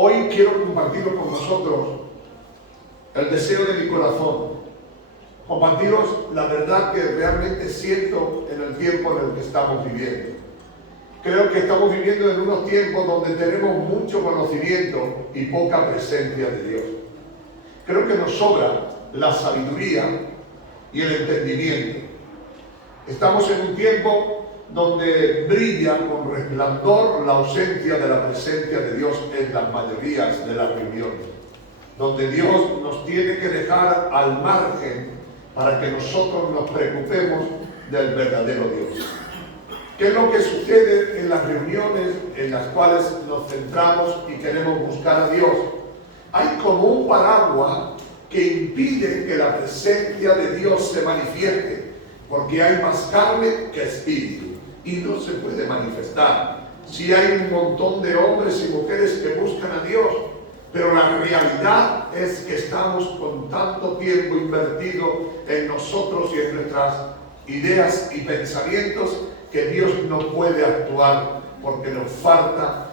Hoy quiero compartirlo con vosotros el deseo de mi corazón. Compartiros la verdad que realmente siento en el tiempo en el que estamos viviendo. Creo que estamos viviendo en unos tiempos donde tenemos mucho conocimiento y poca presencia de Dios. Creo que nos sobra la sabiduría y el entendimiento. Estamos en un tiempo donde brilla con resplandor la ausencia de la presencia de Dios en las mayorías de las reuniones, donde Dios nos tiene que dejar al margen para que nosotros nos preocupemos del verdadero Dios. ¿Qué es lo que sucede en las reuniones en las cuales nos centramos y queremos buscar a Dios? Hay como un paraguas que impide que la presencia de Dios se manifieste, porque hay más carne que espíritu y no se puede manifestar. Sí hay un montón de hombres y mujeres que buscan a Dios, pero la realidad es que estamos con tanto tiempo invertido en nosotros y en nuestras ideas y pensamientos que Dios no puede actuar porque nos falta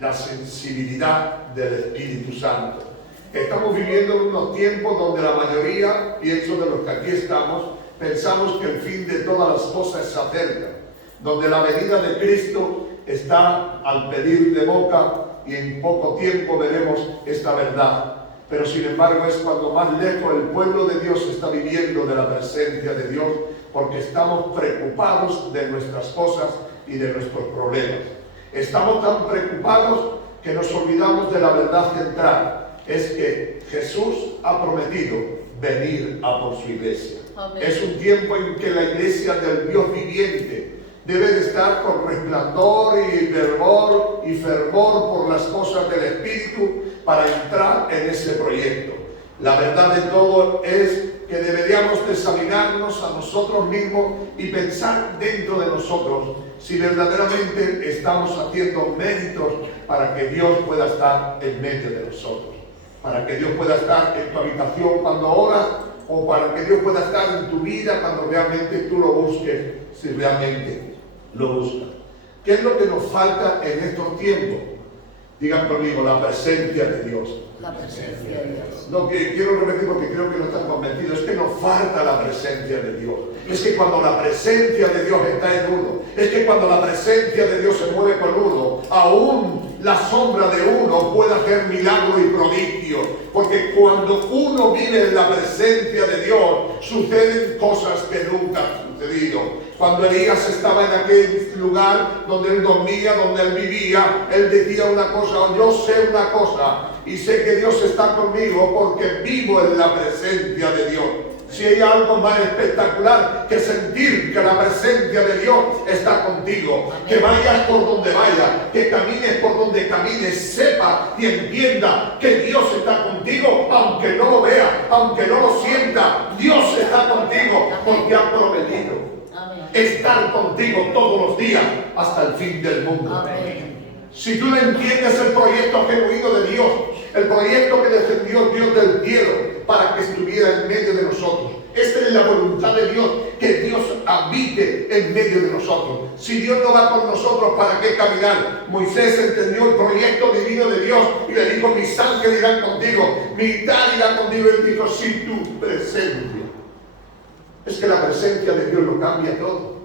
la sensibilidad del Espíritu Santo. Estamos viviendo en unos tiempos donde la mayoría, pienso de los que aquí estamos, pensamos que el fin de todas las cosas se acerca, donde la venida de Cristo está al pedir de boca y en poco tiempo veremos esta verdad. Pero sin embargo es cuando más lejos el pueblo de Dios está viviendo de la presencia de Dios, porque estamos preocupados de nuestras cosas y de nuestros problemas. Estamos tan preocupados que nos olvidamos de la verdad central. Es que Jesús ha prometido venir a por su iglesia. Amén. Es un tiempo en que la iglesia del Dios viviente debe de estar con resplandor y fervor por las cosas del Espíritu para entrar en ese proyecto. La verdad de todo es que deberíamos de examinarnos a nosotros mismos y pensar dentro de nosotros si verdaderamente estamos haciendo méritos para que Dios pueda estar en medio de nosotros, para que Dios pueda estar en tu habitación cuando oras, o para que Dios pueda estar en tu vida cuando realmente tú lo busques, si realmente lo buscas. ¿Qué es lo que nos falta en estos tiempos? Digan conmigo, la presencia de Dios. La presencia de Dios. No, que quiero repetir porque creo que no están convencidos. Es que nos falta la presencia de Dios. Es que cuando la presencia de Dios está en uno, es que cuando la presencia de Dios se mueve con uno, aún la sombra de uno puede hacer milagro y prodigio. Porque cuando uno vive en la presencia de Dios, suceden cosas que nunca han sucedido. Cuando Elías estaba en aquel lugar donde él dormía, donde él vivía, él decía una cosa: yo sé una cosa y sé que Dios está conmigo porque vivo en la presencia de Dios. Si hay algo más espectacular que sentir que la presencia de Dios está contigo, que vayas por donde vayas, que camines por donde camines, sepa y entienda que Dios está contigo, aunque no lo vea, aunque no lo sienta, Dios está contigo porque ha prometido estar contigo todos los días hasta el fin del mundo. Amén. Si tú no entiendes el proyecto genuino de Dios, el proyecto que descendió Dios del cielo para que estuviera en medio de nosotros, esta es la voluntad de Dios, que Dios habite en medio de nosotros. Si Dios no va con nosotros, ¿para qué caminar? Moisés entendió el proyecto divino de Dios y le dijo: mis ángeles irán contigo, mi tal irá contigo. Y él dijo: si tu presencia. Es que la presencia de Dios lo cambia todo.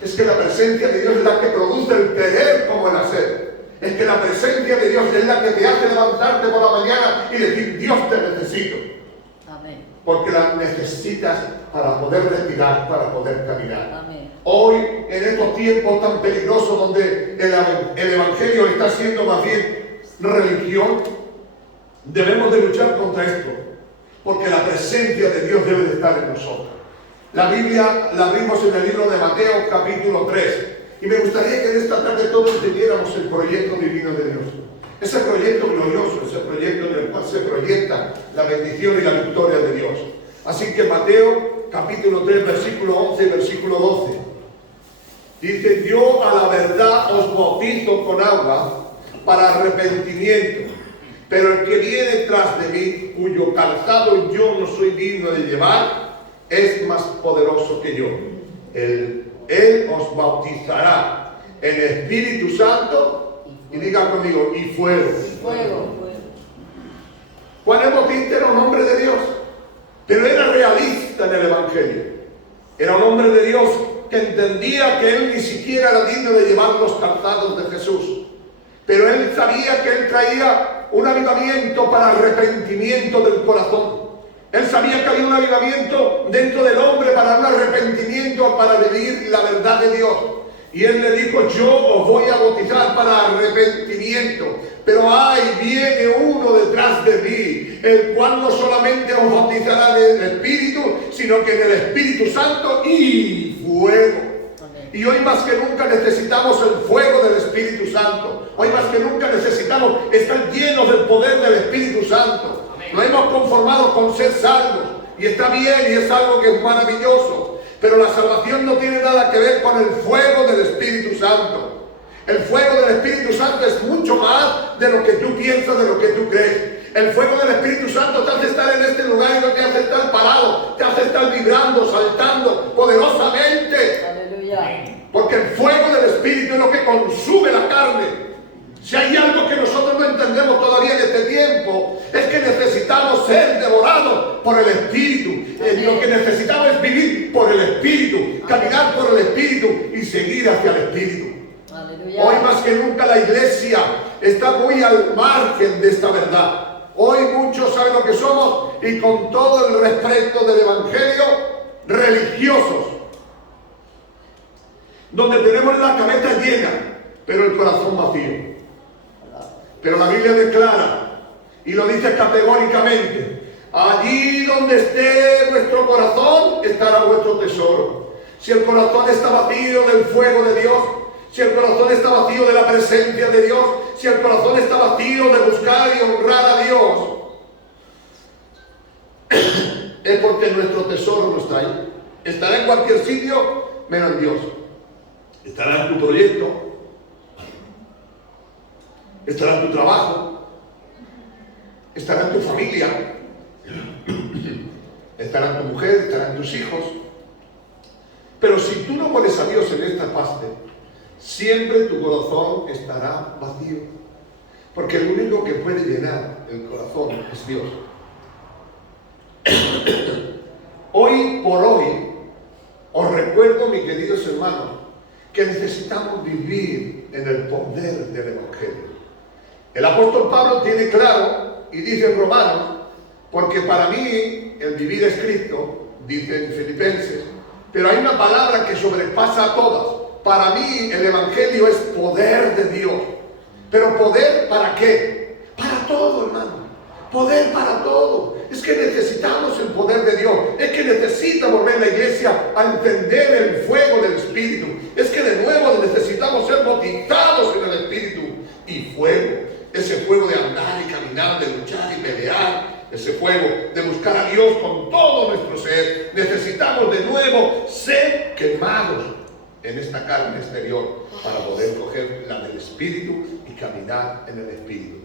Es que la presencia de Dios es la que produce el querer como el hacer. Es que la presencia de Dios es la que te hace levantarte por la mañana y decir: Dios, te necesito. Amén. Porque la necesitas para poder respirar, para poder caminar. Amén. Hoy, en estos tiempos tan peligrosos donde el Evangelio está siendo más bien religión, debemos de luchar contra esto, porque la presencia de Dios debe de estar en nosotros. La Biblia la abrimos en el libro de Mateo capítulo 3 y me gustaría que en esta tarde todos entendiéramos el proyecto divino de Dios, ese proyecto glorioso, ese proyecto en el cual se proyecta la bendición y la victoria de Dios. Así que Mateo capítulo 3 versículo 11 y versículo 12 dice: yo a la verdad os bautizo con agua para arrepentimiento, pero el que viene tras de mí, cuyo calzado yo no soy digno de llevar, es más poderoso que yo. Él os bautizará en Espíritu Santo, y diga conmigo, y fuego. un hombre de Dios, pero era realista en el Evangelio. Era un hombre de Dios que entendía que él ni siquiera era digno de llevar los calzados de Jesús. Pero él sabía que él traía un avivamiento para arrepentimiento del corazón. Él sabía que había un avivamiento dentro del hombre para un arrepentimiento, para vivir la verdad de Dios. Y él le dijo, yo os voy a bautizar para arrepentimiento, pero ay, viene uno detrás de mí, el cual no solamente os bautizará en el Espíritu, sino que en el Espíritu Santo y fuego. Y hoy más que nunca necesitamos el fuego del Espíritu Santo. Hoy más que nunca necesitamos estar llenos del poder del Espíritu Santo. Nos hemos conformado con ser salvos, y está bien, y es algo que es maravilloso. Pero la salvación no tiene nada que ver con el fuego del Espíritu Santo. El fuego del Espíritu Santo es mucho más de lo que tú piensas, de lo que tú crees. El fuego del Espíritu Santo te hace estar en este lugar y no te hace estar parado, te hace estar vibrando, saltando poderosamente. Aleluya. Porque el fuego del Espíritu es lo que consume la carne. Si hay algo que nosotros no entendemos todavía en este tiempo, es que necesitamos ser devorados por el Espíritu. Lo que necesitamos es vivir por el Espíritu, caminar por el Espíritu y seguir hacia el Espíritu. Aleluya. Hoy más que nunca la iglesia está muy al margen de esta verdad. Hoy muchos saben lo que somos y con todo el respeto del Evangelio, religiosos, donde tenemos la cabeza llena, pero el corazón vacío. Pero la Biblia declara, y lo dice categóricamente, allí donde esté vuestro corazón, estará vuestro tesoro. Si el corazón está vacío del fuego de Dios, si el corazón está vacío de la presencia de Dios, si el corazón está vacío de buscar y honrar a Dios, es porque nuestro tesoro no está ahí. Estará en cualquier sitio, menos en Dios. Estará en tu proyecto, estará en tu trabajo, estará en tu familia, estará en tu mujer, estará en tus hijos. Pero si tú no pones a Dios en esta parte, siempre tu corazón estará vacío. Porque el único que puede llenar el corazón es Dios. Hoy por hoy, os recuerdo, mis queridos hermanos, que necesitamos vivir en el poder del Evangelio. El apóstol Pablo tiene claro y dice en Romanos, porque para mí el vivir es Cristo, dice en Filipenses, pero hay una palabra que sobrepasa a todas. Para mí el Evangelio es poder de Dios. ¿Pero poder para qué? Para todo, hermano. Poder para todo. Es que necesitamos el poder de Dios. Es que necesita volver la iglesia a entender el fuego del Espíritu. Es que de nuevo necesitamos ser bautizados en el Espíritu y fuego. Ese fuego de andar y caminar, de luchar y pelear. Ese fuego de buscar a Dios con todo nuestro ser. Necesitamos de nuevo ser quemados en esta carne exterior para poder coger la del Espíritu y caminar en el Espíritu.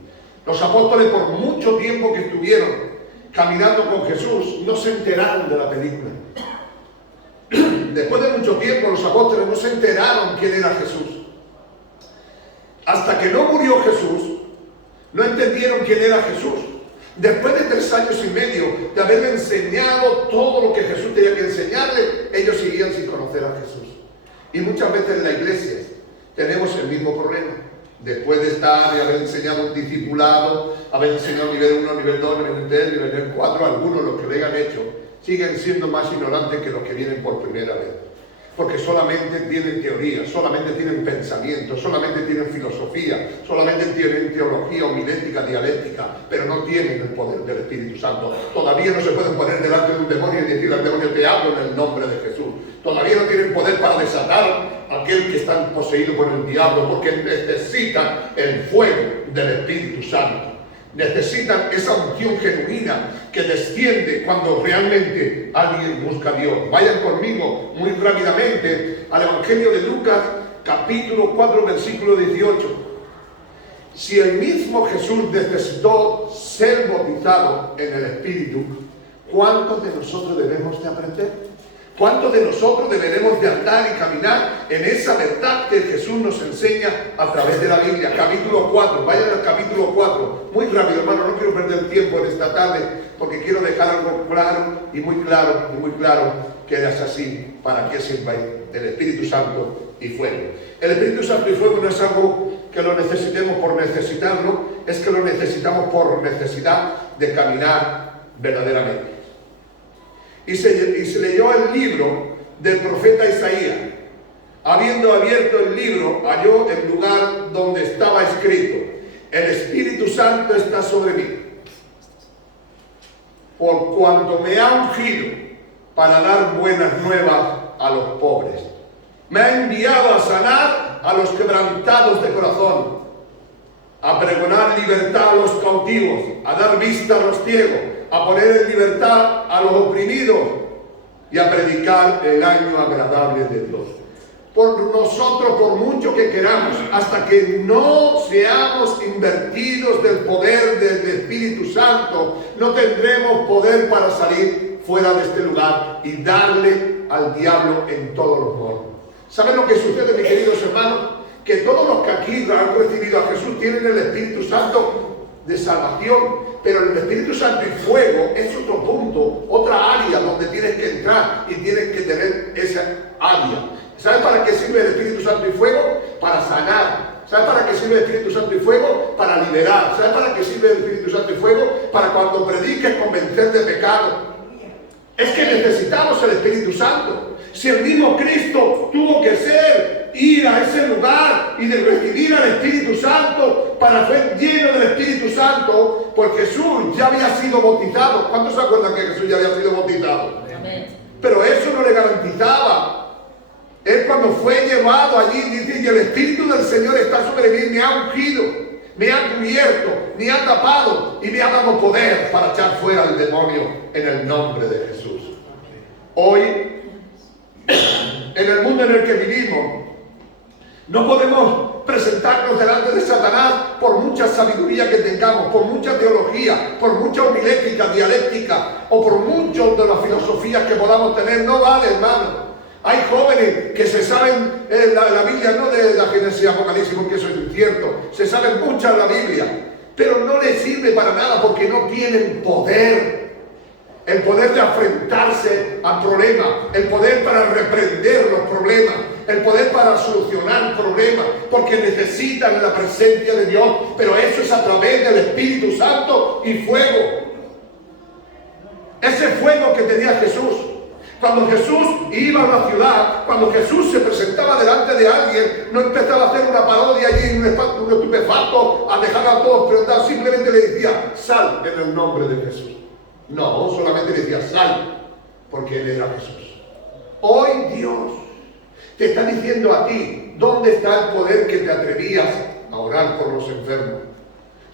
Los apóstoles, por mucho tiempo que estuvieron caminando con Jesús, no se enteraron de la película. Después de mucho tiempo los apóstoles no se enteraron quién era Jesús. Hasta que no murió Jesús, no entendieron quién era Jesús. Después de 3 años y medio de haberle enseñado todo lo que Jesús tenía que enseñarle, ellos seguían sin conocer a Jesús. Y muchas veces en la iglesia tenemos el mismo problema. Después de estar y haber enseñado un discipulado, haber enseñado nivel 1, nivel 2, nivel 3, nivel 4, algunos los que lo hayan hecho, siguen siendo más ignorantes que los que vienen por primera vez. Porque solamente tienen teoría, solamente tienen pensamiento, solamente tienen filosofía, solamente tienen teología homilética, dialéctica, pero no tienen el poder del Espíritu Santo. Todavía no se pueden poner delante de un demonio y decirle al demonio, te hablo en el nombre de Jesús. Todavía no tienen poder para desatar a aquel que está poseído por el diablo, porque necesitan el fuego del Espíritu Santo. Necesitan esa unción genuina que desciende cuando realmente alguien busca a Dios. Vayan conmigo muy rápidamente al Evangelio de Lucas, capítulo 4, versículo 18. Si el mismo Jesús necesitó ser bautizado en el Espíritu, ¿cuántos de nosotros debemos de aprender? ¿Cuántos de nosotros deberemos de andar y caminar en esa verdad que Jesús nos enseña a través de la Biblia? Capítulo 4, vayan al capítulo capítulo 4. Muy rápido, hermano, no quiero perder tiempo en esta tarde, porque quiero dejar algo claro y muy claro, que es así, para qué sirve el Espíritu Santo y fuego. El Espíritu Santo y fuego no es algo que lo necesitemos por necesitarlo, es que lo necesitamos por necesidad de caminar verdaderamente. Y se leyó el libro del profeta Isaías. Habiendo abierto el libro, halló el lugar donde estaba escrito: el Espíritu Santo está sobre mí, por cuanto me ha ungido para dar buenas nuevas a los pobres. Me ha enviado a sanar a los quebrantados de corazón, a pregonar libertad a los cautivos, a dar vista a los ciegos, a poner en libertad a los oprimidos y a predicar el año agradable de Dios. Por nosotros, por mucho que queramos, hasta que no seamos invertidos del poder del Espíritu Santo, no tendremos poder para salir fuera de este lugar y darle al diablo en todos los modos. ¿Saben lo que sucede, mis queridos hermanos? Que todos los que aquí han recibido a Jesús tienen el Espíritu Santo de salvación, pero el Espíritu Santo y fuego es otro punto, otra área donde tienes que entrar y tienes que tener esa área. ¿Sabes para qué sirve el Espíritu Santo y fuego? Para sanar. ¿Sabes para qué sirve el Espíritu Santo y fuego? Para liberar. ¿Sabes para qué sirve el Espíritu Santo y fuego? Para cuando prediques convencer de pecado. Es que necesitamos el Espíritu Santo. Si el mismo Cristo tuvo que ir a ese lugar y de recibir al Espíritu Santo para ser lleno del Espíritu Santo, pues Jesús ya había sido bautizado. ¿Cuántos se acuerdan que Jesús ya había sido bautizado? Amén. Pero eso no le garantizaba. Él cuando fue llevado allí, dice: y el Espíritu del Señor está sobre mí, me ha ungido, me ha cubierto, me ha tapado y me ha dado poder para echar fuera al demonio en el nombre de Jesús. Hoy, en el mundo en el que vivimos, no podemos presentarnos delante de Satanás por mucha sabiduría que tengamos, por mucha teología, por mucha homilética, dialéctica o por muchas de las filosofías que podamos tener. No vale, hermano. Hay jóvenes que se saben la Biblia, no de la Génesis y Apocalipsis, porque eso es incierto, se saben mucha la Biblia, pero no les sirve para nada porque no tienen poder. El poder de enfrentarse al problema, el poder para reprender los problemas, el poder para solucionar problemas, porque necesitan la presencia de Dios, pero eso es a través del Espíritu Santo y fuego. Ese fuego que tenía Jesús. Cuando Jesús iba a una ciudad, cuando Jesús se presentaba delante de alguien, no empezaba a hacer una parodia allí, un estupefacto, a dejar a todos preguntar, simplemente le decía: sal en el nombre de Jesús. No, solamente le decía: sal, porque Él era Jesús. Hoy Dios te está diciendo a ti: ¿dónde está el poder que te atrevías a orar por los enfermos?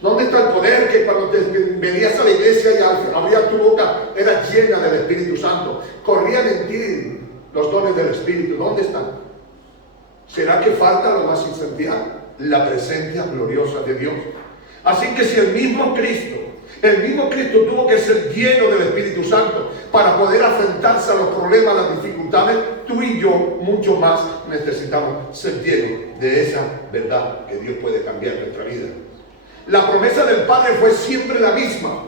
¿Dónde está el poder que cuando te venías a la iglesia y abrías tu boca eras llena del Espíritu Santo? Corrían en ti los dones del Espíritu. ¿Dónde están? ¿Será que falta lo más esencial? La presencia gloriosa de Dios. Así que si el mismo Cristo tuvo que ser lleno del Espíritu Santo para poder enfrentarse a los problemas, a las dificultades, tú y yo mucho más necesitamos ser llenos de esa verdad que Dios puede cambiar nuestra vida. La promesa del Padre fue siempre la misma.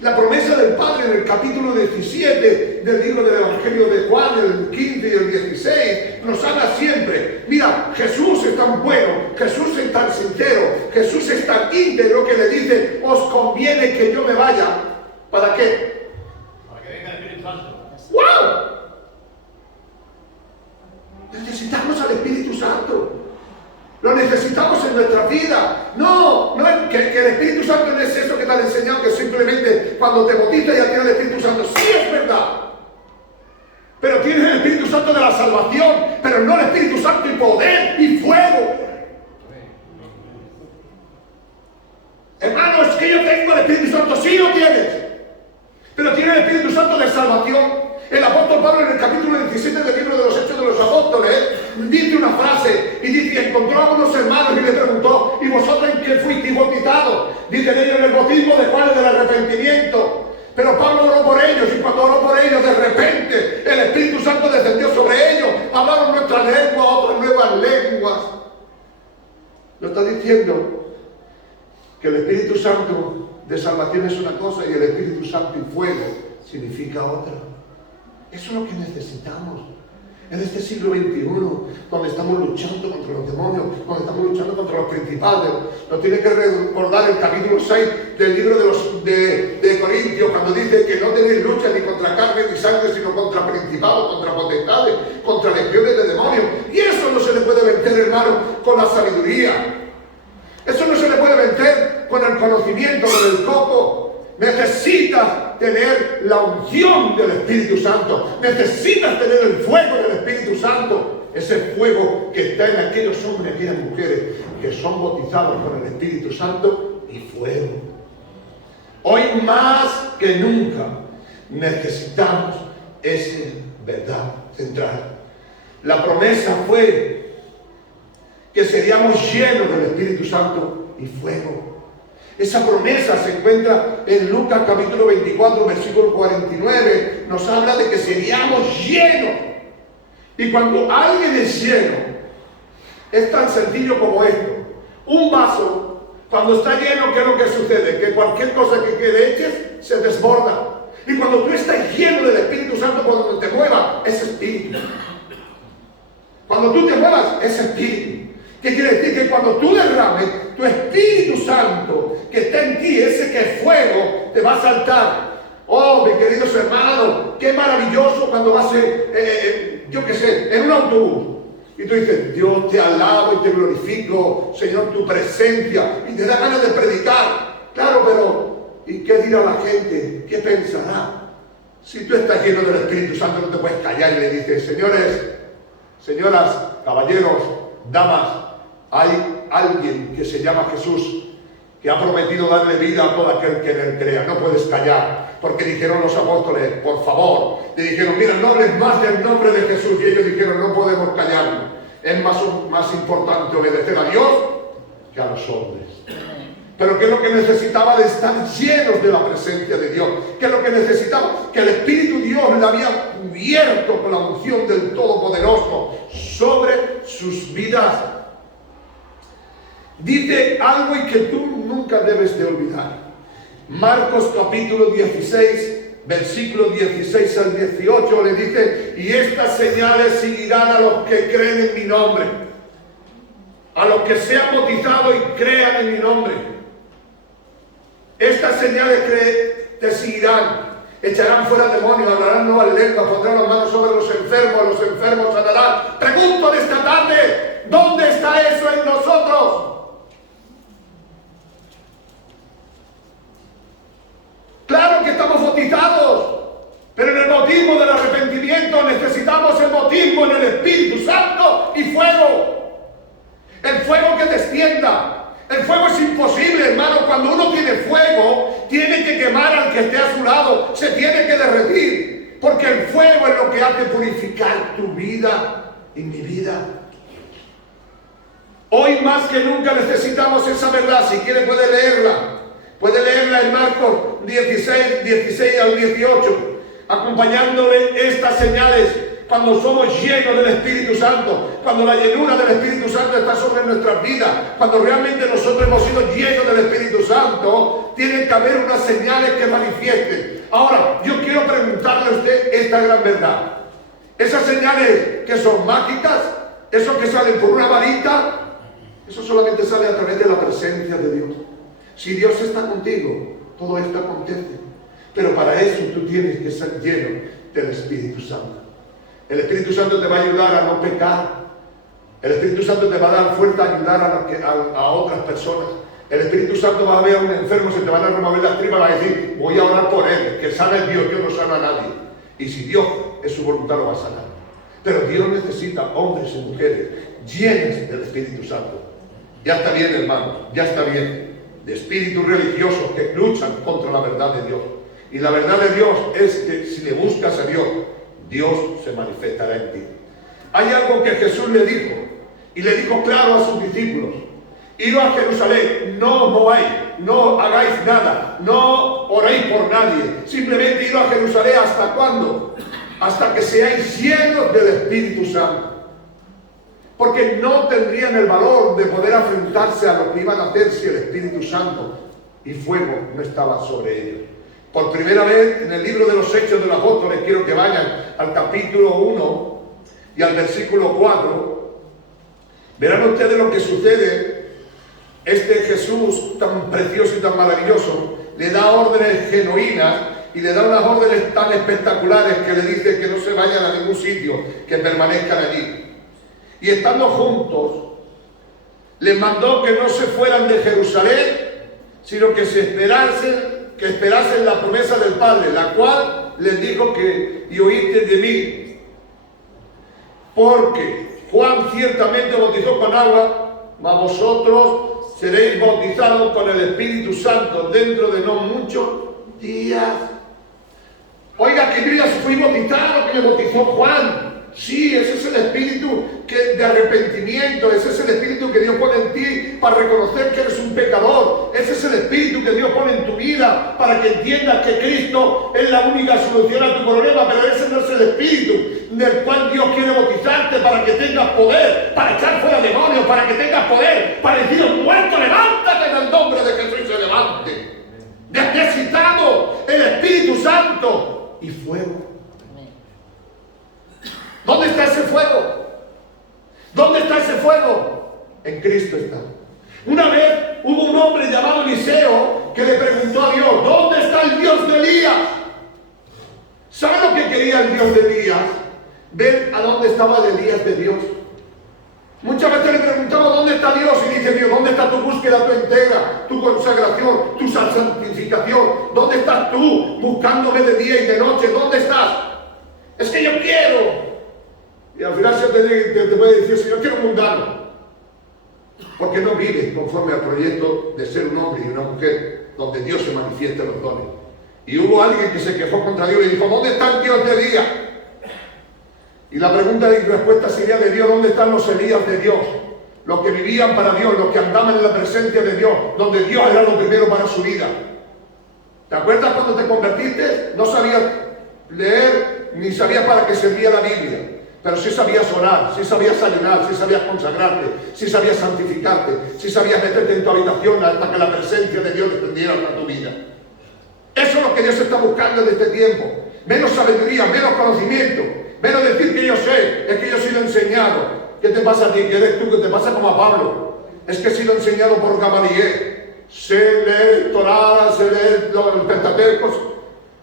La promesa del Padre en el capítulo 17 del libro del Evangelio de Juan, el 15 y el 16, nos habla siempre: mira, Jesús es tan bueno, Jesús es tan sincero, Jesús es tan íntegro que le dice: os conviene que yo me vaya. ¿Para qué? Para que venga el Espíritu Santo. ¡Wow! Necesitamos al Espíritu Santo. Lo necesitamos en nuestra vida. No es que el Espíritu Santo no es eso que te han enseñado, que simplemente cuando te bautizas ya tienes el Espíritu Santo. Sí, es verdad. Pero tienes el Espíritu Santo de la salvación, pero no el Espíritu Santo y poder y fuego. Hermano, es que yo tengo el Espíritu Santo. Sí lo tienes, pero tienes el Espíritu Santo de salvación. El apóstol Pablo en el capítulo 17 del libro de los Hechos de los Apóstoles dice una frase y dice: encontró a unos hermanos y le preguntó: ¿y vosotros en qué fuisteis bautizados? Dicen ellos: en el bautismo de Juan, del arrepentimiento. Pero Pablo oró por ellos, y cuando oró por ellos, de repente el Espíritu Santo descendió sobre ellos. Hablaron nuestra lengua, otras nuevas lenguas. Lo está diciendo que el Espíritu Santo de salvación es una cosa y el Espíritu Santo y fuego significa otra. Eso es lo que necesitamos. En este siglo XXI, donde estamos luchando contra los demonios, donde estamos luchando contra los principados, nos tiene que recordar el capítulo 6 del libro de Corintios, cuando dice que no tenéis lucha ni contra carne ni sangre, sino contra principados, contra potestades, contra legiones de demonios. Y eso no se le puede vencer, hermano, con la sabiduría. Eso no se le puede vencer con el conocimiento, con el coco. Necesitas tener la unción del Espíritu Santo. Necesitas tener el fuego del Espíritu Santo. Ese fuego que está en aquellos hombres y aquellas mujeres que son bautizados con el Espíritu Santo y fuego. Hoy más que nunca necesitamos esa verdad central. La promesa fue que seríamos llenos del Espíritu Santo y fuego. Esa promesa se encuentra en Lucas capítulo 24, versículo 49. Nos habla de que seríamos llenos. Y cuando alguien es lleno, es tan sencillo como esto. Un vaso, cuando está lleno, ¿qué es lo que sucede? Que cualquier cosa que le eches se desborda. Y cuando tú estás lleno del Espíritu Santo, cuando te muevas, es espíritu. Cuando tú te muevas, es espíritu. ¿Qué quiere decir? Que cuando tú derrames, tu Espíritu Santo que está en ti, ese que es fuego, te va a saltar. Oh, mis queridos hermanos, qué maravilloso cuando vas yo qué sé, en un autobús. Y tú dices, Dios, te alabo y te glorifico, Señor, tu presencia. Y te da ganas de predicar. Claro, pero ¿y qué dirá la gente? ¿Qué pensará? Si tú estás lleno del Espíritu Santo, no te puedes callar y le dices, señores, señoras, caballeros, damas, hay alguien que se llama Jesús, que ha prometido darle vida a todo aquel que en él crea. No puedes callar, porque dijeron los apóstoles, por favor, le dijeron, mira, no hables más del nombre de Jesús, y ellos dijeron, no podemos callarnos. Es más importante obedecer a Dios que a los hombres. Pero ¿qué es lo que necesitaba? De estar llenos de la presencia de Dios. ¿Qué es lo que necesitaba? Que el Espíritu Dios le había cubierto con la unción del Todopoderoso sobre sus vidas. Dice algo y que tú nunca debes de olvidar. Marcos capítulo 16, versículos 16 al 18 le dice, y estas señales seguirán a los que creen en mi nombre, a los que sean bautizados y crean en mi nombre. Estas señales que te seguirán, echarán fuera demonios, hablarán nuevas lenguas, pondrán las manos sobre los enfermos sanarán. Pregunto en esta tarde, ¿dónde está eso en nosotros? Claro que estamos bautizados, pero en el bautismo del arrepentimiento necesitamos el bautismo en el Espíritu Santo y fuego. El fuego que descienda. El fuego es imposible, hermano. Cuando uno tiene fuego, tiene que quemar al que esté a su lado. Se tiene que derretir. Porque el fuego es lo que hace purificar tu vida y mi vida. Hoy más que nunca necesitamos esa verdad. Si quiere puede leerla. Puede leerla en Marcos 16 al 18. Acompañándole estas señales. Cuando somos llenos del Espíritu Santo, cuando la llenura del Espíritu Santo está sobre nuestras vidas, cuando realmente nosotros hemos sido llenos del Espíritu Santo, tiene que haber unas señales que manifiesten. Ahora, yo quiero preguntarle a usted esta gran verdad. Esas señales que son mágicas, esos que salen por una varita, eso solamente sale a través de la presencia de Dios. Si Dios está contigo, todo esto acontece. Pero para eso tú tienes que ser lleno del Espíritu Santo. El Espíritu Santo te va a ayudar a no pecar. El Espíritu Santo te va a dar fuerza a ayudar a otras personas. El Espíritu Santo va a ver a un enfermo, se te van a remover las tripas, va a decir, voy a orar por él, que sana es Dios, Dios no sana a nadie. Y si Dios es su voluntad, lo va a sanar. Pero Dios necesita hombres y mujeres llenos del Espíritu Santo. Ya está bien, hermano, ya está bien. De espíritus religiosos que luchan contra la verdad de Dios. Y la verdad de Dios es que si le buscas a Dios, Dios se manifestará en ti. Hay algo que Jesús le dijo, y le dijo claro a sus discípulos: id a Jerusalén, no os mováis, no hagáis nada, no oréis por nadie, simplemente id a Jerusalén. ¿Hasta cuándo? Hasta que seáis llenos del Espíritu Santo. porque no tendrían el valor de poder enfrentarse a lo que iban a hacer si el Espíritu Santo y fuego no estaba sobre ellos. Por primera vez en el libro de los Hechos de los Apóstoles, quiero que vayan al capítulo 1 y al versículo 4, verán ustedes lo que sucede. Este Jesús tan precioso y tan maravilloso le da órdenes genuinas y le da unas órdenes tan espectaculares que le dice que no se vayan a ningún sitio, que permanezcan allí. Y estando juntos, les mandó que no se fueran de Jerusalén, sino que esperasen la promesa del Padre, la cual les dijo que y oíste de mí. Porque Juan ciertamente bautizó con agua, mas vosotros seréis bautizados con el Espíritu Santo dentro de no muchos días. Oiga, que yo ya fui bautizado, que me bautizó Juan. Sí, ese es el espíritu de arrepentimiento, ese es el espíritu que Dios pone en ti para reconocer que eres un pecador, ese es el espíritu que Dios pone en tu vida para que entiendas que Cristo es la única solución a tu problema, pero ese no es el espíritu del cual Dios quiere bautizarte para que tengas poder, para echar fuera demonios, para que tengas poder, para decir a un muerto, levántate en el nombre de Jesús y se levante. Necesitamos el Espíritu Santo y fuego. ¿Dónde está ese fuego? ¿Dónde está ese fuego? En Cristo está. Una vez hubo un hombre llamado Eliseo que le preguntó a Dios, ¿dónde está el Dios de Elías? ¿Sabe lo que quería el Dios de Elías? Ver a dónde estaba el Elías de Dios. Muchas veces le preguntamos, ¿dónde está Dios? Y dice Dios, ¿dónde está tu búsqueda, tu entrega, tu consagración, tu santificación? ¿Dónde estás tú buscándome de día y de noche? ¿Dónde estás? Es que yo quiero. Y al final se te puede decir, Señor, quiero un mundano. Porque no vives conforme al proyecto de ser un hombre y una mujer, donde Dios se manifiesta en los dones. Y hubo alguien que se quejó contra Dios y le dijo, ¿dónde está el Dios de Elías? Y la pregunta y respuesta sería de Dios, ¿dónde están los Elías de Dios? Los que vivían para Dios, los que andaban en la presencia de Dios, donde Dios era lo primero para su vida. ¿Te acuerdas cuando te convertiste? No sabías leer ni sabías para qué servía la Biblia. Pero sí sabías orar, sí sabías ayunar, sí sabías consagrarte, sí sabías santificarte, sí sabías meterte en tu habitación hasta que la presencia de Dios descendiera a tu vida. Eso es lo que Dios está buscando en este tiempo. Menos sabiduría, menos conocimiento, menos decir que yo sé, es que yo he sido enseñado. ¿Qué te pasa a ti? ¿Qué eres tú? ¿Qué te pasa como a Pablo? Es que he sido enseñado por Gamaliel. Sé leer Torá, sé leer el Pentateuco,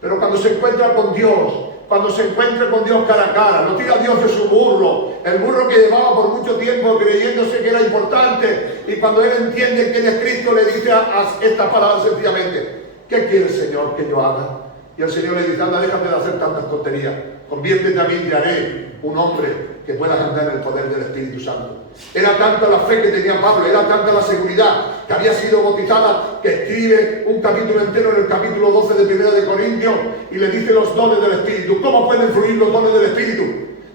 pero cuando se encuentra con Dios, cuando se encuentra con Dios cara a cara, no tira a Dios de su burro, el burro que llevaba por mucho tiempo creyéndose que era importante, y cuando él entiende quién es Cristo, le dice estas palabras sencillamente, ¿qué quieres, Señor, que yo haga? Y el Señor le dice, anda, déjate de hacer tantas tonterías, conviértete a mí y te haré un hombre que pueda andar en el poder del Espíritu Santo. Era tanta la fe que tenía Pablo, era tanta la seguridad que había sido bautizada, que escribe un capítulo entero en el capítulo 12 de 1 de Corintios y le dice los dones del Espíritu. ¿Cómo pueden fluir los dones del Espíritu?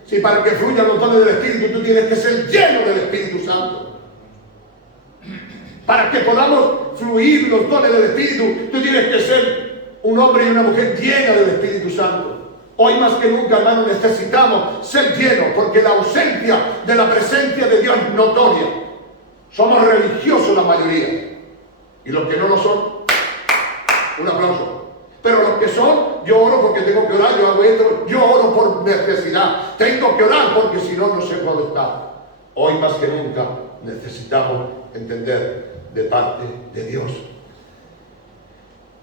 Si para que fluyan los dones del Espíritu tú tienes que ser lleno del Espíritu Santo. Para que podamos fluir los dones del Espíritu, tú tienes que ser un hombre y una mujer llena del Espíritu Santo. Hoy más que nunca, hermano, necesitamos ser llenos, porque la ausencia de la presencia de Dios es notoria. Somos religiosos la mayoría, y los que no lo son, un aplauso. Pero los que son, yo oro porque tengo que orar, yo hago esto, yo oro por necesidad, tengo que orar porque si no, no sé dónde está. Hoy más que nunca necesitamos entender de parte de Dios.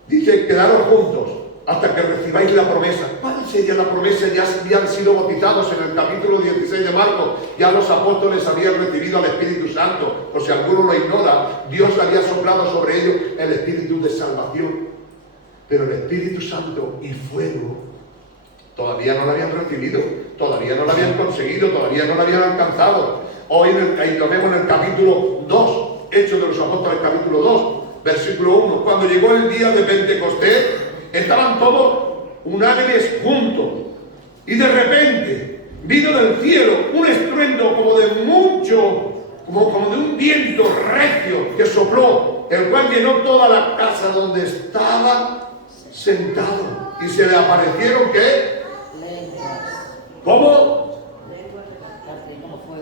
Dice, quedaros juntos hasta que recibáis la promesa. ¿Cuál sería la promesa? Ya habían sido bautizados en el capítulo 16 de Marcos. Ya los apóstoles habían recibido al Espíritu Santo. Por si alguno lo ignora, Dios había soplado sobre ellos el Espíritu de salvación. Pero el Espíritu Santo y fuego todavía no lo habían recibido, todavía no lo habían conseguido, todavía no lo habían alcanzado. Hoy lo vemos en el capítulo 2, Hechos de los Apóstoles, capítulo 2, versículo 1. Cuando llegó el día de Pentecostés, estaban todos unánimes juntos, y de repente vino del cielo un estruendo como de un viento recio que sopló, el cual llenó toda la casa donde estaba sentado, y se le aparecieron ¿qué? Lenguas. ¿Cómo?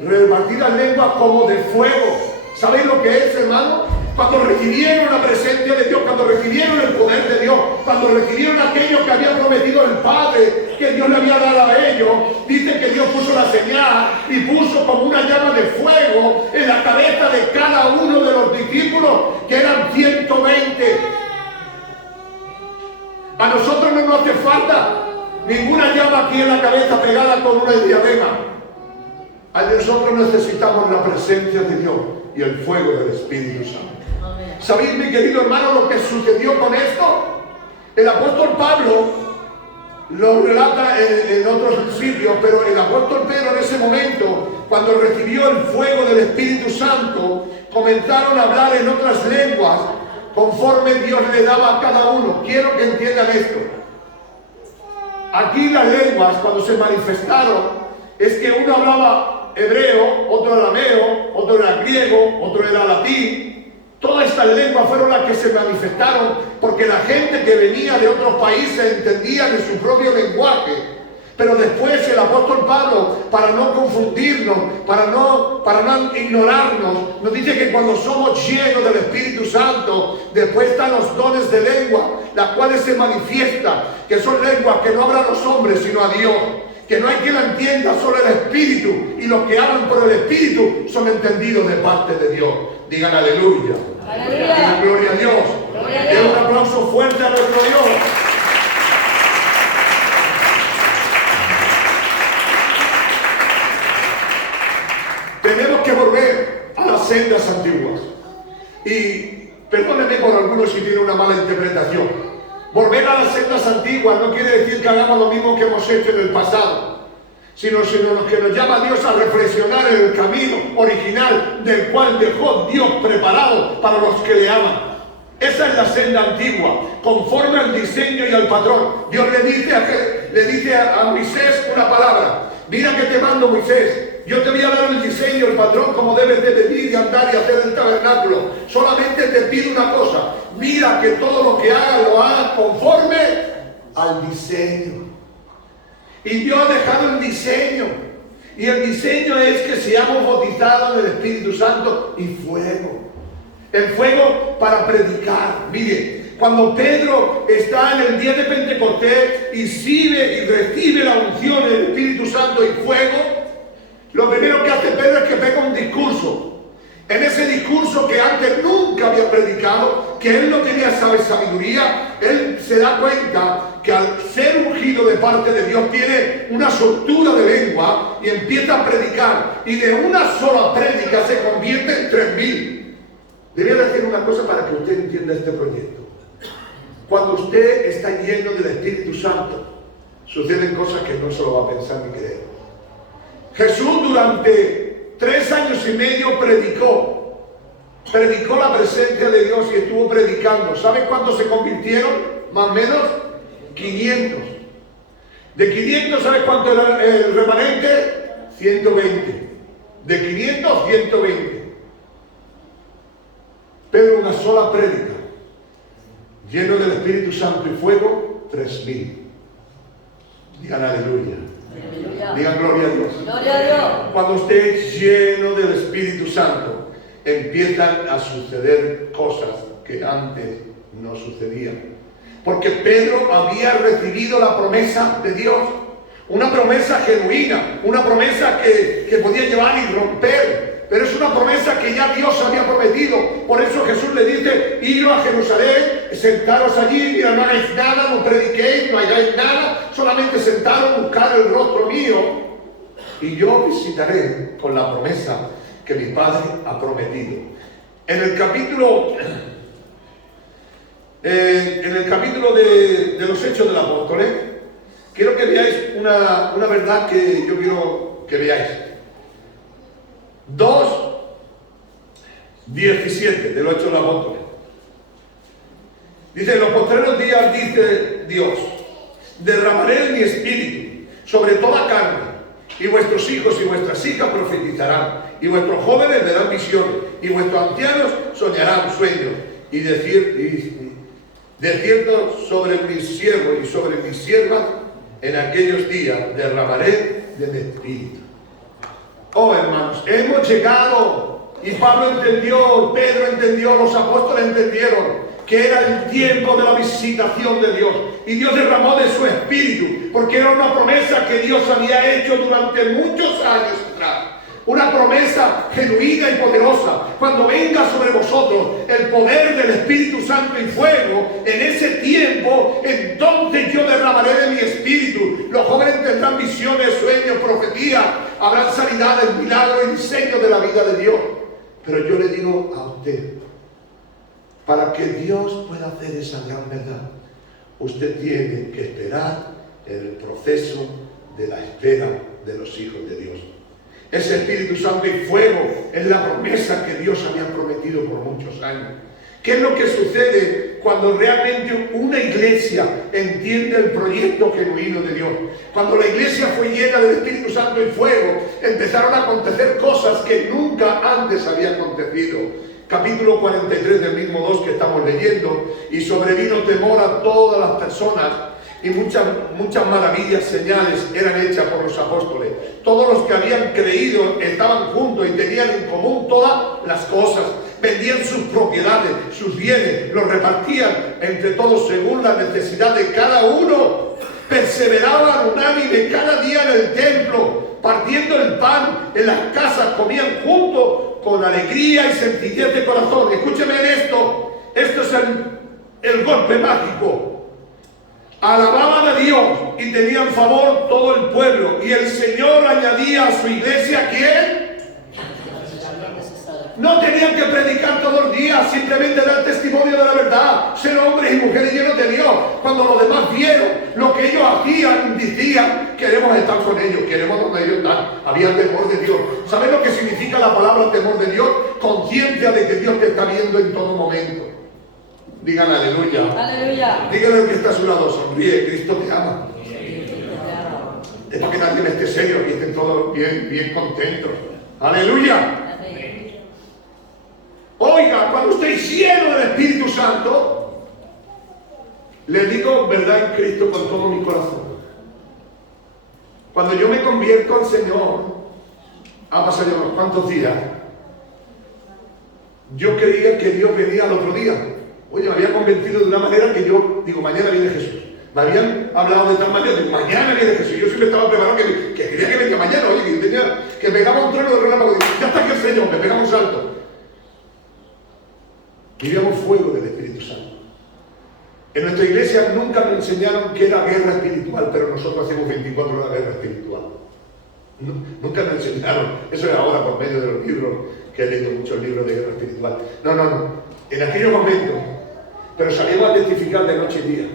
Repartidas lenguas como de fuego. ¿Sabéis lo que es, hermano? Cuando recibieron la presencia de Dios, cuando recibieron el poder de Dios, cuando recibieron aquello que había prometido el Padre, que Dios le había dado a ellos, dice que Dios puso la señal y puso como una llama de fuego en la cabeza de cada uno de los discípulos, que eran 120. A nosotros no nos hace falta ninguna llama aquí en la cabeza pegada con una diadema. A nosotros necesitamos la presencia de Dios y el fuego del Espíritu Santo. ¿Sabéis, mi querido hermano, lo que sucedió con esto? El apóstol Pablo lo relata en otros sitios, pero el apóstol Pedro en ese momento, cuando recibió el fuego del Espíritu Santo, comenzaron a hablar en otras lenguas conforme Dios le daba a cada uno. Quiero que entiendan esto. Aquí las lenguas, cuando se manifestaron, es que uno hablaba hebreo, otro arameo, otro era griego, otro era latín. Todas estas lenguas fueron las que se manifestaron porque la gente que venía de otros países entendía de su propio lenguaje. Pero después el apóstol Pablo, para no confundirnos, para no ignorarnos, nos dice que cuando somos llenos del Espíritu Santo, después están los dones de lengua, las cuales se manifiestan, que son lenguas que no hablan los hombres, sino a Dios. Que no hay quien la entienda, solo el Espíritu, y los que hablan por el Espíritu son entendidos de parte de Dios. Digan aleluya. Aleluya. Digan gloria a Dios. Gloria a Dios. Den un aplauso fuerte a nuestro Dios. Tenemos que volver a las sendas antiguas. Y perdónenme por algunos si tienen una mala interpretación. Volver a las sendas antiguas no quiere decir que hagamos lo mismo que hemos hecho en el pasado, sino que nos llama Dios a reflexionar en el camino original del cual dejó Dios preparado para los que le aman. Esa es la senda antigua, conforme al diseño y al patrón. Dios le dice a Moisés una palabra. Mira que te mando, Moisés. Yo te voy a dar el diseño, el patrón, como debes de vivir y andar y hacer el tabernáculo. Solamente te pido una cosa. Mira que todo lo que hagas lo hagas conforme al diseño. Y Dios ha dejado el diseño. Y el diseño es que seamos bautizados en el Espíritu Santo y fuego. El fuego para predicar. Mire, cuando Pedro está en el día de Pentecostés y recibe la unción del Espíritu Santo y fuego, lo primero que hace Pedro es que pega un discurso. En ese discurso que antes nunca había predicado, que él no tenía sabiduría, él se da cuenta que al ser ungido de parte de Dios tiene una soltura de lengua y empieza a predicar. Y de una sola prédica se convierte en 3000. Debía decir una cosa para que usted entienda este proyecto. Cuando usted está lleno del Espíritu Santo, suceden cosas que no se lo va a pensar ni creer. Jesús durante 3 años y medio predicó la presencia de Dios y estuvo predicando. ¿Sabe cuántos se convirtieron? Más o menos 500. De 500, ¿sabe cuánto era el remanente? 120. De 500, 120. Pero una sola prédica, lleno del Espíritu Santo y fuego, 3000. Digan aleluya. Aleluya. Digan gloria a Dios. Gloria a Dios. Cuando usted es lleno del Espíritu Santo, empiezan a suceder cosas que antes no sucedían. Porque Pedro había recibido la promesa de Dios. Una promesa genuina, una promesa que podía llevar y romper. Pero es una promesa que ya Dios había prometido. Por eso Jesús le dice: id a Jerusalén, sentaros allí, mira, no hagáis nada, no prediquéis, no hagáis nada, solamente sentaros, buscar el rostro mío, y yo visitaré con la promesa que mi Padre ha prometido. En el capítulo de los Hechos de los Apóstoles, quiero que veáis una verdad que yo quiero que veáis. 2:17 de los Hechos de los Apóstoles. Dice: en los postreros días, dice Dios, derramaré mi espíritu sobre toda carne, y vuestros hijos y vuestras hijas profetizarán, y vuestros jóvenes verán visiones, y vuestros ancianos soñarán sueños, y de cierto sobre mis siervos y sobre mis siervas en aquellos días derramaré de mi espíritu. Oh, hermanos, hemos llegado, y Pablo entendió, Pedro entendió, los apóstoles entendieron que era el tiempo de la visitación de Dios, y Dios derramó de su espíritu, porque era una promesa que Dios había hecho durante muchos años atrás. Una promesa genuina y poderosa. Cuando venga sobre vosotros el poder del Espíritu Santo y fuego, en ese tiempo, entonces yo derramaré de mi espíritu. Los jóvenes tendrán visiones, sueños, profetías, habrán sanidades, milagros y diseños de la vida de Dios. Pero yo le digo a usted, para que Dios pueda hacer esa gran verdad, usted tiene que esperar en el proceso de la espera de los hijos de Dios. Ese Espíritu Santo y fuego es la promesa que Dios había prometido por muchos años. ¿Qué es lo que sucede cuando realmente una iglesia entiende el proyecto genuino de Dios? Cuando la iglesia fue llena del Espíritu Santo y fuego, empezaron a acontecer cosas que nunca antes habían acontecido. Capítulo 43 del mismo 2 que estamos leyendo: y sobrevino temor a todas las personas, y muchas maravillas, señales eran hechas por los apóstoles. Todos los que habían creído estaban juntos y tenían en común todas las cosas. Vendían sus propiedades, sus bienes, los repartían entre todos según la necesidad de cada uno. Perseveraban unánime cada día en el templo, partiendo el pan en las casas, comían juntos con alegría y sencillez de corazón. Escúcheme en esto. Esto es el golpe mágico. Alababan a Dios y tenían favor todo el pueblo, y el Señor añadía a su iglesia, ¿quién? No tenían que predicar todos los días, simplemente dar testimonio de la verdad, ser hombres y mujeres llenos de Dios. Cuando los demás vieron lo que ellos hacían, decían: queremos estar con ellos, queremos donde ellos están. Había temor de Dios. ¿Sabes lo que significa la palabra temor de Dios? Conciencia de que Dios te está viendo en todo momento. Digan aleluya. Aleluya. Díganle al que está a su lado: sonríe, Cristo te ama. Es para que nadie esté serio, que estén todos bien contentos. Aleluya. Oiga, cuando estoy lleno del Espíritu Santo, le digo verdad en Cristo con todo mi corazón. Cuando yo me convierto al Señor, ha pasado ya unos cuantos días, yo creía que Dios venía al otro día. Oye, me había convencido de una manera que yo digo: mañana viene Jesús. Me habían hablado de tal manera, de mañana viene Jesús. Yo siempre estaba preparado que quería que venga mañana. Oye, que yo tenía, que pegaba un trueno de relámpago. Ya está aquí el Señor, me pegaba un salto. Vivíamos fuego del Espíritu Santo. En nuestra iglesia nunca me enseñaron que era guerra espiritual, pero nosotros hacemos 24 horas de guerra espiritual. Nunca me enseñaron. Eso es ahora por medio de los libros, que he leído muchos libros de guerra espiritual. No. En aquellos momentos, pero salíamos a testificar de noche y día.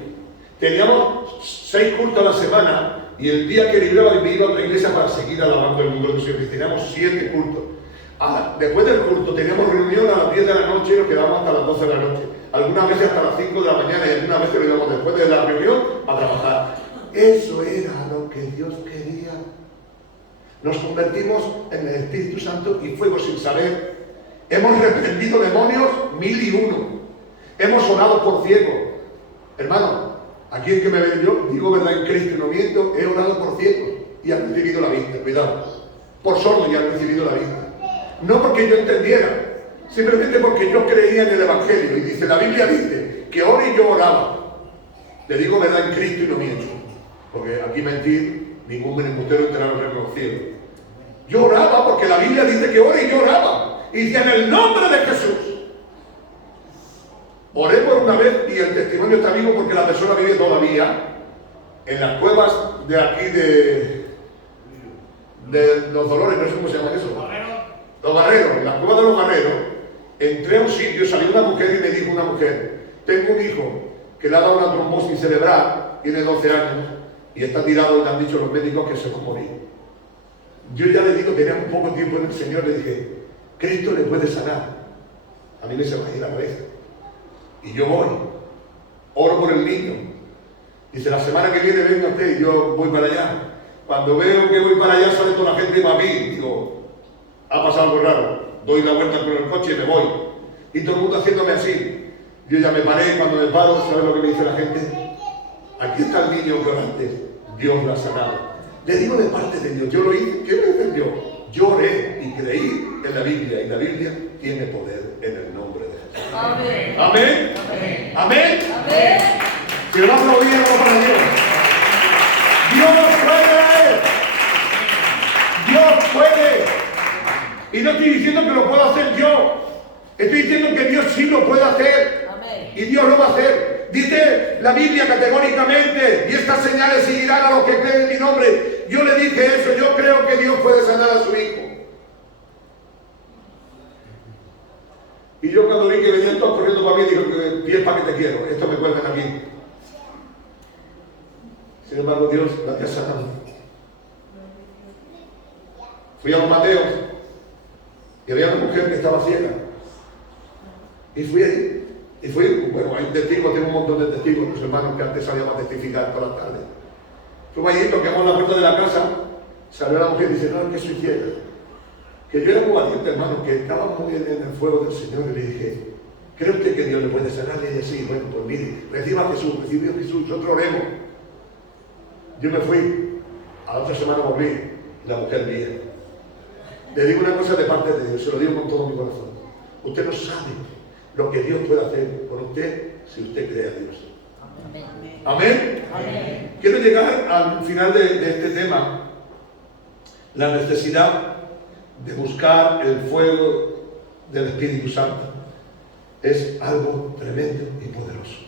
Teníamos 6 cultos a la semana, y el día que libraba me iba a otra iglesia para seguir alabando el mundo de Dios. Teníamos 7 cultos. Después del culto teníamos reunión a las 10 de la noche y nos quedábamos hasta las 12 de la noche. Algunas veces hasta las 5 de la mañana, y algunas veces lo íbamos después de la reunión a trabajar. Eso era lo que Dios quería. Nos convertimos en el Espíritu Santo y fuego sin saber. Hemos reprendido demonios 1001. Hemos orado por ciegos. Hermano, aquí el que me ve, yo digo verdad en Cristo y no miento, he orado por ciegos y han recibido la vista. Cuidado. Por sordos y han recibido la vista. No porque yo entendiera, simplemente porque yo creía en el Evangelio. Y dice, la Biblia dice que ora y yo oraba. Le digo verdad en Cristo y no miento, porque aquí mentir, ningún embustero entrará en el reino de los cielos. Yo oraba porque la Biblia dice que ora y yo oraba. Y dice: en el nombre de Jesús. Oré por una vez, y el testimonio está vivo porque la persona vive todavía en las cuevas de aquí de los Dolores, no sé cómo se llama eso. Los Barreros, en las cuevas de los Barreros. Entré a un sitio, salió una mujer y me dijo una mujer: tengo un hijo que le ha dado una trombosis cerebral, tiene 12 años y está tirado, y le han dicho los médicos que se va a morir. Yo ya le digo, tenía un poco tiempo en el Señor, le dije: Cristo le puede sanar. A mí me se va a ir la cabeza. Y yo voy, oro por el niño. Dice: la semana que viene venga usted, y yo voy para allá. Cuando veo que voy para allá, sale toda la gente para mí. Digo: ha pasado algo raro. Doy la vuelta con el coche y me voy. Y todo el mundo haciéndome así. Yo ya me paré, cuando me paro, ¿sabes lo que me dice la gente? Aquí está el niño que antes Dios lo ha sanado. Le digo de parte de Dios, yo lo hice. ¿Qué me dice Dios? Yo oré y creí en la Biblia, y la Biblia tiene poder en el nombre de Jesús. Amén. Amén. Amén. Amén. Amén. Si lo aplaudía, no para Dios. Dios puede. Dios puede. Y no estoy diciendo que lo pueda hacer yo. Estoy diciendo que Dios sí lo puede hacer. Amén. Y Dios lo va a hacer. Dice la Biblia categóricamente: y estas señales seguirán a los que creen en mi nombre. Yo le dije eso. Yo creo que Dios puede sanar a su hijo. Y yo cuando vi que venían todos corriendo para mí, dije: pies para que te quiero. Esto me cuelgan aquí. Sin embargo, Dios la está sanando. Fui a los Mateos y había una mujer que estaba ciega. Y fui allí. Y fui, bueno, hay testigos, tengo un montón de testigos, los hermanos que antes salíamos a testificar todas las tardes. Fuimos allí, toquemos la puerta de la casa, salió la mujer y dice: no, es que soy ciega. Que yo era muy valiente, hermano, que estábamos en el fuego del Señor, y le dije: ¿cree usted que Dios le puede sanar? Y ella: sí. Bueno, pues mire, reciba a Jesús, recibió a Jesús, nosotros oremos. Yo me fui, a la otra semana volví, y la mujer mía. Le digo una cosa de parte de Dios, se lo digo con todo mi corazón. Usted no sabe lo que Dios puede hacer con usted si usted cree a Dios. Amén. Amén. Amén. Quiero llegar al final de este tema, la necesidad de buscar el fuego del Espíritu Santo. Es algo tremendo y poderoso.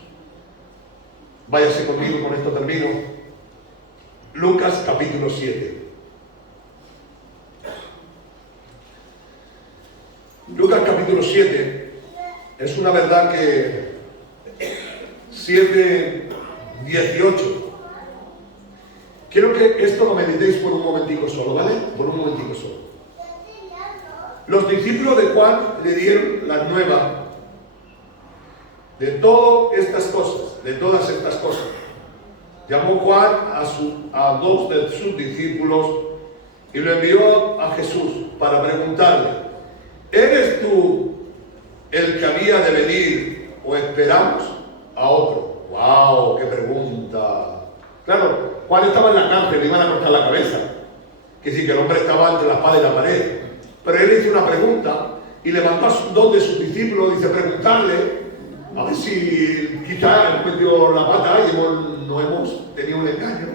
Váyase conmigo, con esto termino. Lucas capítulo 7. Lucas capítulo 7 es una verdad que 7:18. Quiero que esto lo meditéis por un momentico solo, ¿vale? Por un momentico solo. Los discípulos de Juan le dieron la nueva de todas estas cosas. Llamó Juan a dos de sus discípulos y lo envió a Jesús para preguntarle: ¿eres tú el que había de venir o esperamos a otro? ¡Wow! ¡Qué pregunta! Claro, Juan estaba en la cárcel, le iban a cortar la cabeza. Que sí, que el hombre estaba entre la espada y la pared. Pero él hizo una pregunta y levantó a dos de sus discípulos, dice, preguntarle, a ver si quizá hemos metido la pata y no hemos tenido un engaño.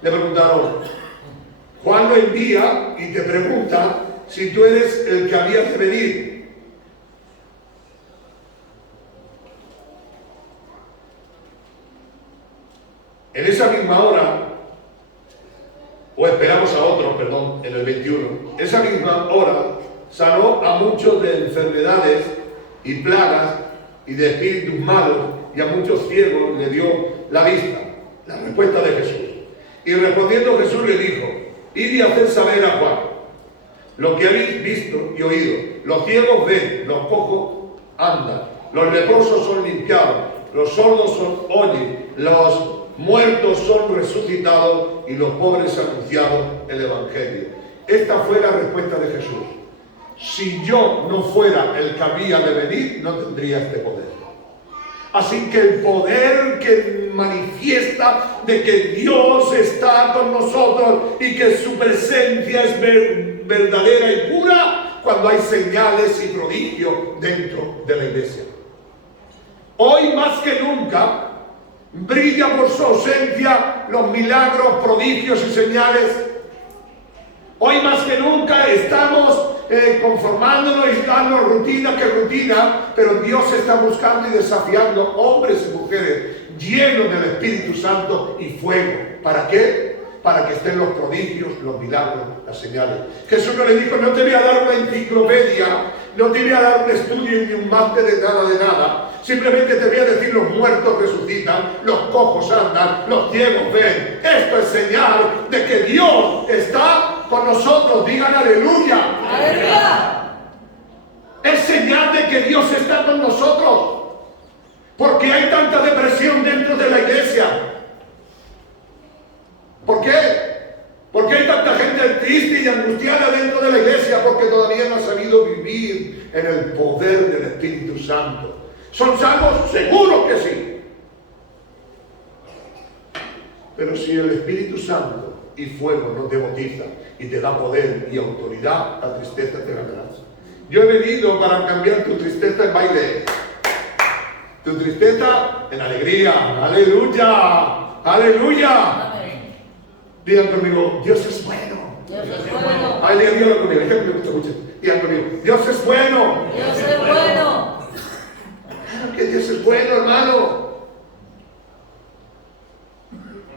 Le preguntaron: Juan lo envía y te pregunta si tú eres el que había de venir. En esa misma hora, o esperamos a otros, perdón, en el 21, esa misma hora sanó a muchos de enfermedades y plagas y de espíritus malos, y a muchos ciegos le dio la vista. La respuesta de Jesús. Y respondiendo Jesús le dijo: id y haced saber a Juan lo que habéis visto y oído. Los ciegos ven, los cojos andan, los leprosos son limpiados, los sordos oyen, los muertos son resucitados y los pobres anunciados el Evangelio. Esta fue la respuesta de Jesús. Si yo no fuera el que había de venir, no tendría este poder. Así que el poder que manifiesta de que Dios está con nosotros y que su presencia es verdadera y pura cuando hay señales y prodigios dentro de la iglesia. Hoy más que nunca brilla por su ausencia los milagros, prodigios y señales. Hoy más que nunca estamos conformándonos y dando rutina que rutina, pero Dios está buscando y desafiando hombres y mujeres llenos del Espíritu Santo y fuego. ¿Para qué? Para que estén los prodigios, los milagros, las señales. Jesús no le dijo: no te voy a dar una enciclopedia, no te voy a dar un estudio ni un máster de nada. Simplemente te voy a decir: los muertos resucitan, los cojos andan, los ciegos ven. Esto es señal de que Dios está con nosotros. Digan aleluya. ¡Aleluya! Es señal de que Dios está con nosotros. Porque hay tanta depresión dentro de la iglesia. ¿Por qué? Porque hay tanta gente triste y angustiada dentro de la iglesia, porque todavía no ha sabido vivir en el poder del Espíritu Santo. ¿Son salvos? Seguro que sí. Pero si el Espíritu Santo y fuego no te bautiza y te da poder y autoridad, la tristeza te ganará. Yo he venido para cambiar tu tristeza en baile, tu tristeza en alegría. ¡Aleluya! ¡Aleluya! Amén. Digan conmigo, Dios es bueno. Dios es bueno. Ay, díganlo conmigo, déjenme que me escuchen. Digan conmigo, Dios es bueno. Dios es bueno. Claro que Dios es bueno, hermano.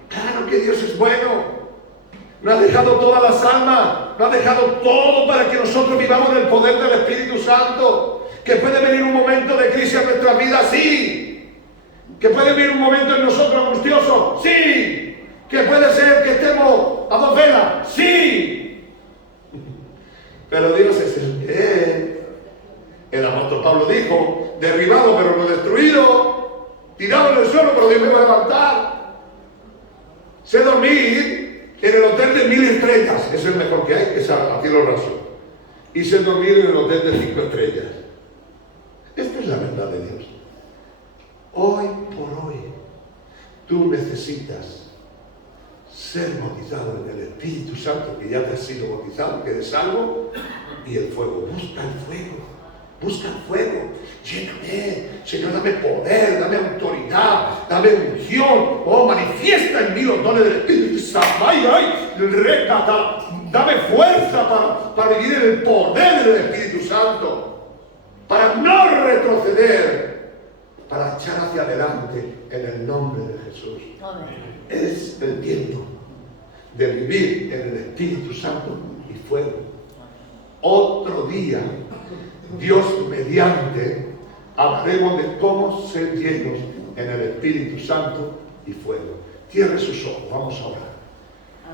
Claro que Dios es bueno. Nos ha dejado todas las almas, nos ha dejado todo para que nosotros vivamos en el poder del Espíritu Santo. Que puede venir un momento de crisis en nuestra vida, sí. Que puede venir un momento en nosotros angustioso, sí. Que puede ser que estemos a dos velas, sí. Pero Dios es el que es. El apóstol Pablo dijo, derribado pero no destruido, tirado en el suelo pero Dios me va a levantar. Sé dormir en el hotel de 1000 estrellas, es el mejor que hay, es a cielo raso. Y sé dormir en el hotel de 5 estrellas. Esta es la verdad de Dios. Hoy por hoy, tú necesitas ser bautizado en el Espíritu Santo, que ya te has sido bautizado, que eres salvo, y el fuego. Busca el fuego. Busca el fuego. Lléname. Señor, dame poder, dame autoridad, dame unción. Oh, manifiesta en mí los dones del Espíritu Santo. Dame fuerza para vivir en el poder del Espíritu Santo. Para no retroceder. Para echar hacia adelante en el nombre de Jesús. Amén. Es el tiempo de vivir en el Espíritu Santo y fuego. Otro día, Dios mediante, hablaremos de cómo ser llenos en el Espíritu Santo y fuego. Cierre sus ojos, vamos a orar.